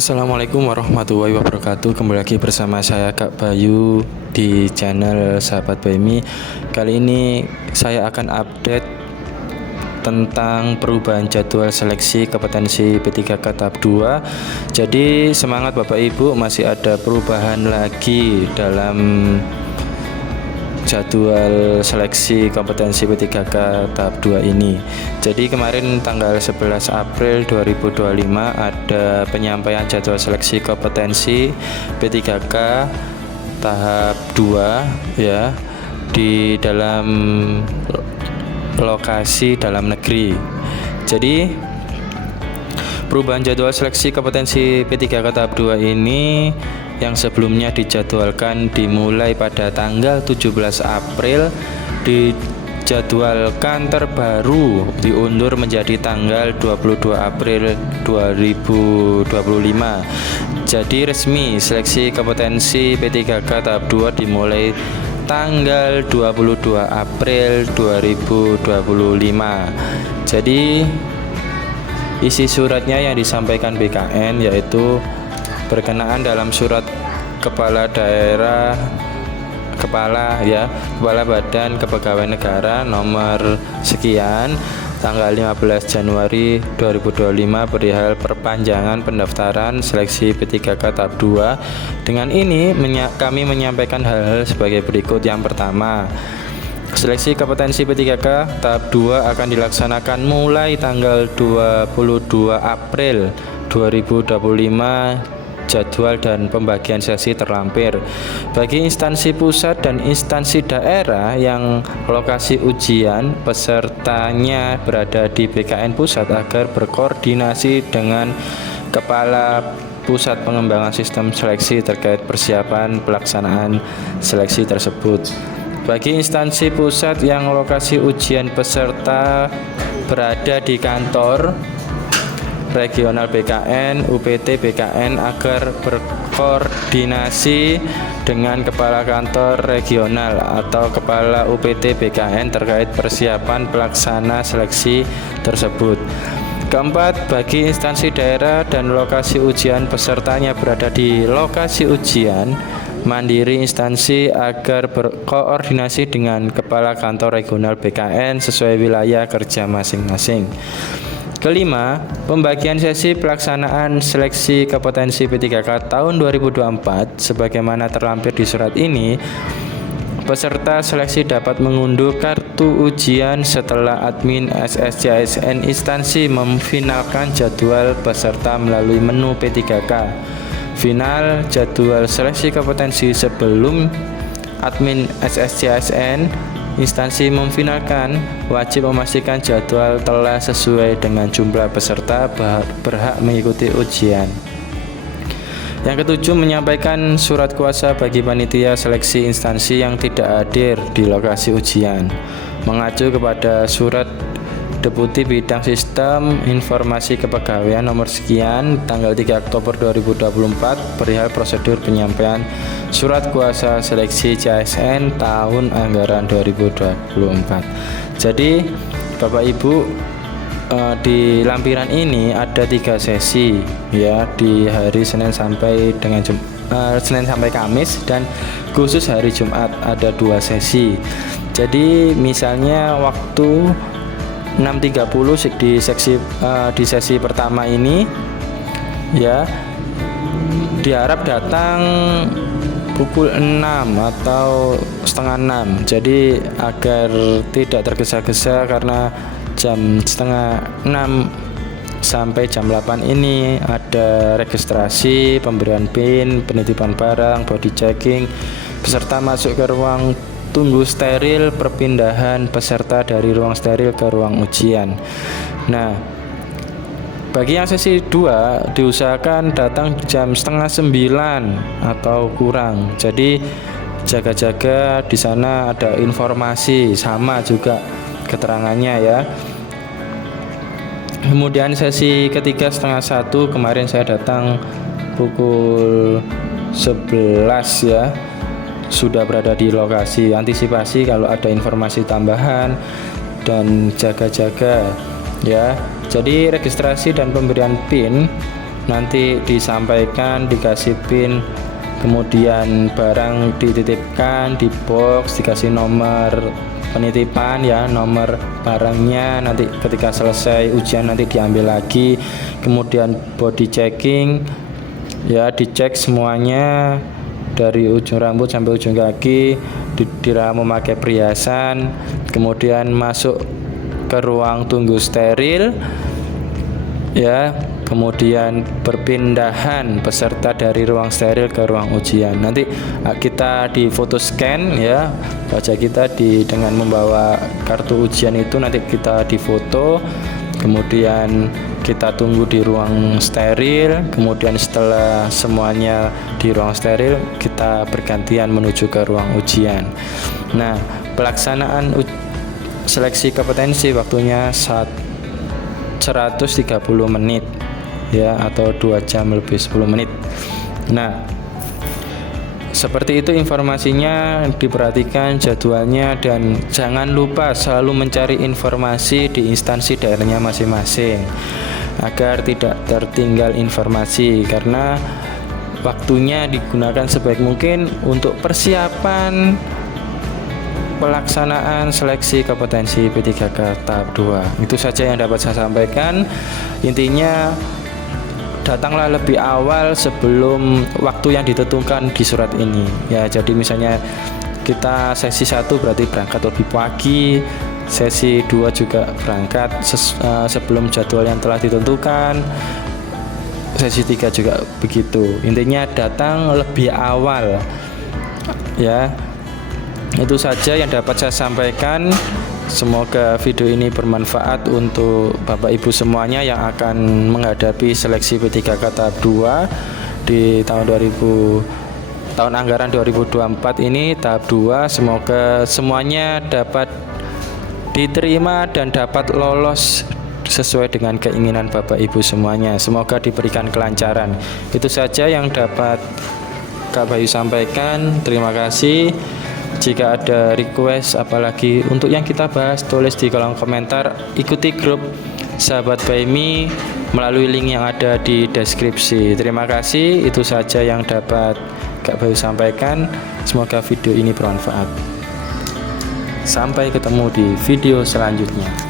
Assalamualaikum warahmatullahi wabarakatuh. Kembali lagi bersama saya Kak Bayu di channel Sahabat Baymi. Kali ini saya akan update tentang perubahan jadwal seleksi kompetensi P3K tahap 2. Jadi semangat Bapak Ibu, masih ada perubahan lagi dalam jadwal seleksi kompetensi P3K tahap 2 ini. Jadi kemarin tanggal 11 April 2025 ada penyampaian jadwal seleksi kompetensi P3K tahap 2 ya di dalam lokasi dalam negeri. Jadi perubahan jadwal seleksi kompetensi P3K tahap 2 ini yang sebelumnya dijadwalkan dimulai pada tanggal 17 April dijadwalkan terbaru diundur menjadi tanggal 22 April 2025. Jadi resmi seleksi kompetensi P3K tahap 2 dimulai tanggal 22 April 2025. Jadi isi suratnya yang disampaikan BKN yaitu berkenaan dalam surat kepala daerah kepala Badan Kepegawaian Negara nomor sekian tanggal 15 Januari 2025 perihal perpanjangan pendaftaran seleksi P3K tahap 2. Dengan ini kami menyampaikan hal-hal sebagai berikut. Yang pertama, seleksi kompetensi P3K tahap 2 akan dilaksanakan mulai tanggal 22 April 2025. Jadwal dan pembagian sesi terlampir bagi instansi pusat dan instansi daerah yang lokasi ujian pesertanya berada di BKN pusat agar berkoordinasi dengan Kepala Pusat Pengembangan Sistem Seleksi terkait persiapan pelaksanaan seleksi tersebut. Bagi instansi pusat yang lokasi ujian peserta berada di kantor regional BKN, UPT BKN agar berkoordinasi dengan kepala kantor regional atau kepala UPT BKN terkait persiapan pelaksana seleksi tersebut. Keempat, bagi instansi daerah dan lokasi ujian pesertanya berada di lokasi ujian mandiri instansi agar berkoordinasi dengan kepala kantor regional BKN sesuai wilayah kerja masing-masing. Kelima, pembagian sesi pelaksanaan seleksi kompetensi P3K tahun 2024 sebagaimana terlampir di surat ini. Peserta seleksi dapat mengunduh kartu ujian setelah admin SSCASN instansi memfinalkan jadwal peserta melalui menu P3K. Final jadwal seleksi kompetensi sebelum admin SSCASN instansi memfinalkan wajib memastikan jadwal telah sesuai dengan jumlah peserta berhak mengikuti ujian. Yang ketujuh, menyampaikan surat kuasa bagi panitia seleksi instansi yang tidak hadir di lokasi ujian, mengacu kepada surat Deputi Bidang Sistem Informasi Kepegawaian nomor sekian tanggal 3 Oktober 2024 perihal prosedur penyampaian surat kuasa seleksi CASN tahun anggaran 2024. Jadi Bapak Ibu, di lampiran ini ada 3 sesi ya, di hari Senin sampai dengan Senin sampai Kamis, dan khusus hari Jumat ada 2 sesi. Jadi misalnya waktu 6.30 di sesi pertama ini ya diharap datang pukul 6 atau setengah 6. Jadi agar tidak tergesa-gesa karena jam setengah 6 sampai jam 8 ini ada registrasi, pemberian PIN, penitipan barang, body checking, peserta masuk ke ruang tunggu steril, perpindahan peserta dari ruang steril ke ruang ujian. Nah, bagi yang sesi 2 diusahakan datang jam setengah 9 atau kurang. Jadi jaga-jaga di sana, ada informasi sama juga keterangannya ya. Kemudian sesi ketiga setengah 1 kemarin saya datang pukul 11 ya, sudah berada di lokasi. Antisipasi kalau ada informasi tambahan dan jaga-jaga ya. Jadi registrasi dan pemberian PIN nanti disampaikan, dikasih PIN, kemudian barang dititipkan di box, dikasih nomor penitipan ya, nomor barangnya, nanti ketika selesai ujian nanti diambil lagi. Kemudian body checking ya, dicek semuanya dari ujung rambut sampai ujung kaki, memakai perhiasan. Kemudian masuk ke ruang tunggu steril ya, kemudian perpindahan peserta dari ruang steril ke ruang ujian. Nanti kita di foto scan ya, wajah kita dengan membawa kartu ujian itu nanti kita difoto, kemudian kita tunggu di ruang steril. Kemudian setelah semuanya di ruang steril, kita bergantian menuju ke ruang ujian. Nah, pelaksanaan seleksi kompetensi waktunya 130 menit ya, atau 2 jam lebih 10 menit. Nah, seperti itu informasinya, diperhatikan jadwalnya, dan jangan lupa selalu mencari informasi di instansi daerahnya masing-masing agar tidak tertinggal informasi, karena waktunya digunakan sebaik mungkin untuk persiapan pelaksanaan seleksi kompetensi P3K tahap 2. Itu saja yang dapat saya sampaikan. Intinya, datanglah lebih awal sebelum waktu yang ditentukan di surat ini ya. Jadi misalnya kita sesi 1 berarti berangkat lebih pagi, sesi 2 juga berangkat sebelum jadwal yang telah ditentukan, sesi 3 juga begitu. Intinya datang lebih awal ya. Itu saja yang dapat saya sampaikan. Semoga video ini bermanfaat untuk Bapak Ibu semuanya yang akan menghadapi seleksi P3K tahap 2 di tahun anggaran 2024 ini tahap 2. Semoga semuanya dapat diterima dan dapat lolos sesuai dengan keinginan Bapak Ibu semuanya. Semoga diberikan kelancaran. Itu saja yang dapat Kak Bayu sampaikan. Terima kasih. Jika ada request apalagi untuk yang kita bahas, tulis di kolom komentar. Ikuti grup Sahabat Baimi melalui link yang ada di deskripsi. Terima kasih. Itu saja yang dapat Kak Bayu sampaikan. Semoga video ini bermanfaat. Sampai ketemu di video selanjutnya.